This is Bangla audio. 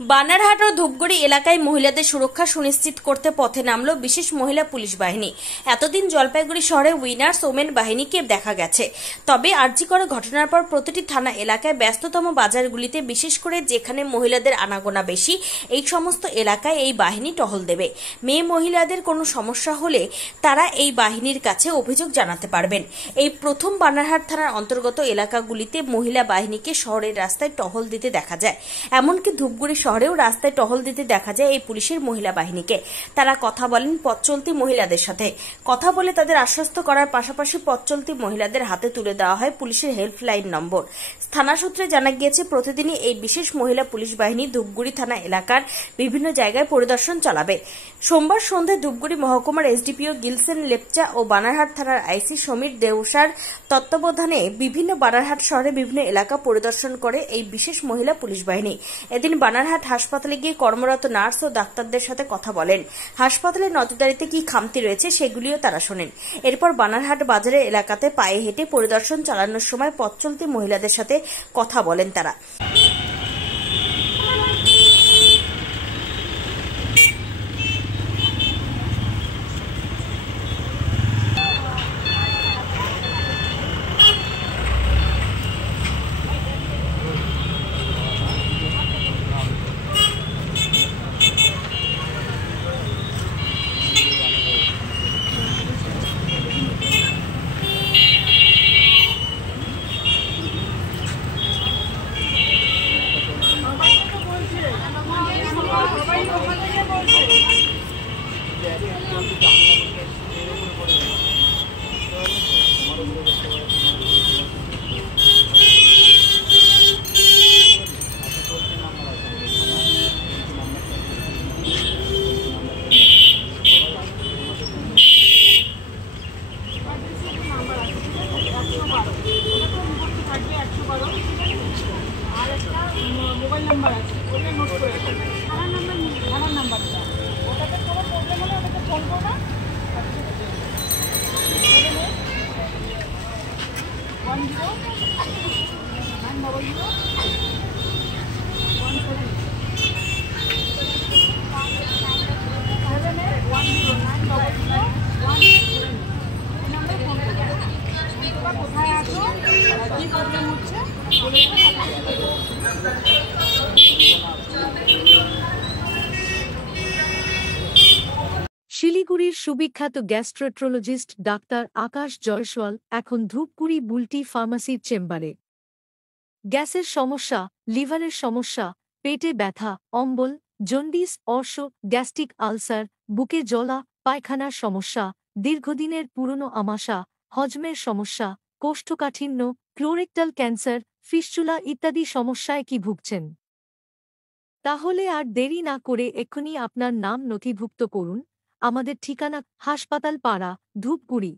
বানারহাট ও ধূপগুড়ি এলাকায় মহিলাদের সুরক্ষা সুনিশ্চিত করতে পথে নামল বিশেষ মহিলা পুলিশ বাহিনী। এতদিন জলপাইগুড়ি শহরে উইনার্স ওমেন বাহিনীকে দেখা গেছে, তবে আরজিকর ঘটনার পর প্রতিটি থানা এলাকায় ব্যস্ততম বাজারগুলিতে, বিশেষ করে যেখানে মহিলাদের আনাগোনা বেশি, এই সমস্ত এলাকায় এই বাহিনী টহল দেবে। মেয়ে মহিলাদের কোনো সমস্যা হলে তারা এই বাহিনীর কাছে অভিযোগ জানাতে পারবেন। এই প্রথম বানারহাট থানার অন্তর্গত এলাকাগুলিতে মহিলা বাহিনীকে শহরের রাস্তায় টহল দিতে দেখা যায়। এমনকি ধূপগুড়ি শহরেও রাস্তায় টহল দিতে দেখা যায় এই পুলিশের মহিলা বাহিনীকে। তারা কথা বলেন পথ চলতি মহিলাদের সাথে। কথা বলে তাদের আশ্বস্ত করার পাশাপাশি পথ চলতি মহিলাদের হাতে তুলে দেওয়া হয় পুলিশের হেল্পলাইন নম্বর। থানা সূত্রে জানা গিয়েছে, প্রতিদিনই এই বিশেষ মহিলা পুলিশ বাহিনী ধূপগুড়ি থানা এলাকার বিভিন্ন জায়গায় পরিদর্শন চালাবে। সোমবার সন্ধ্যায় ধূপগুড়ি মহকুমার এসডিপিও গিলসেন লেপচা ও বানারহাট থানার আইসি সমীর দেওসার তত্ত্বাবধানে বিভিন্ন বানারহাট শহরে বিভিন্ন এলাকা পরিদর্শন করে এই বিশেষ মহিলা পুলিশ বাহিনী। এদিন বানারহাট হাসপাতালে গিয়ে কর্মরত নার্স ও ডাক্তারদের সাথে কথা বলেন। হাসপাতালের নজরদারিতে কি খামতি রয়েছে সেগুলিও তারা শোনেন। এরপর বানারহাট বাজারের এলাকাতে পায়ে হেঁটে পরিদর্শন চালানোর সময় পথ চলতি মহিলাদের সাথে কথা বলেন তারা। মোবাইল নাম্বার আছে, ওটা নোট করে রাখো। থানার নাম্বারটা, ওটাতে কোনো প্রবলেম হলে ওটাতে ফোন করো। 10 কোথায় আসো, কি প্রবলেম হচ্ছে শিলিগুড়ির সুবিখ্যাত গ্যাস্ট্রোন্ট্রোলজিস্ট ডাক্তার আকাশ জয়সওয়াল এখন ধূপগুড়ি বুলটি ফার্মাসির চেম্বারে। গ্যাসের সমস্যা, লিভারের সমস্যা, পেটে ব্যথা, অম্বল, জন্ডিস, অর্শ, গ্যাস্ট্রিক আলসার, বুকে জ্বলা, পায়খানার সমস্যা, দীর্ঘদিনের পুরনো আমাশা, হজমের সমস্যা, কোষ্ঠকাঠিন্য, ক্লোরেক্টাল ক্যান্সার, ফিস্চুলা ইত্যাদি সমস্যায় কি ভুগছেন? তাহলে আর দেরি না করে এক্ষুনি আপনার নাম নথিভুক্ত করুন। আমাদের ঠিকানা হাসপাতাল পাড়া, ধূপগুড়ি।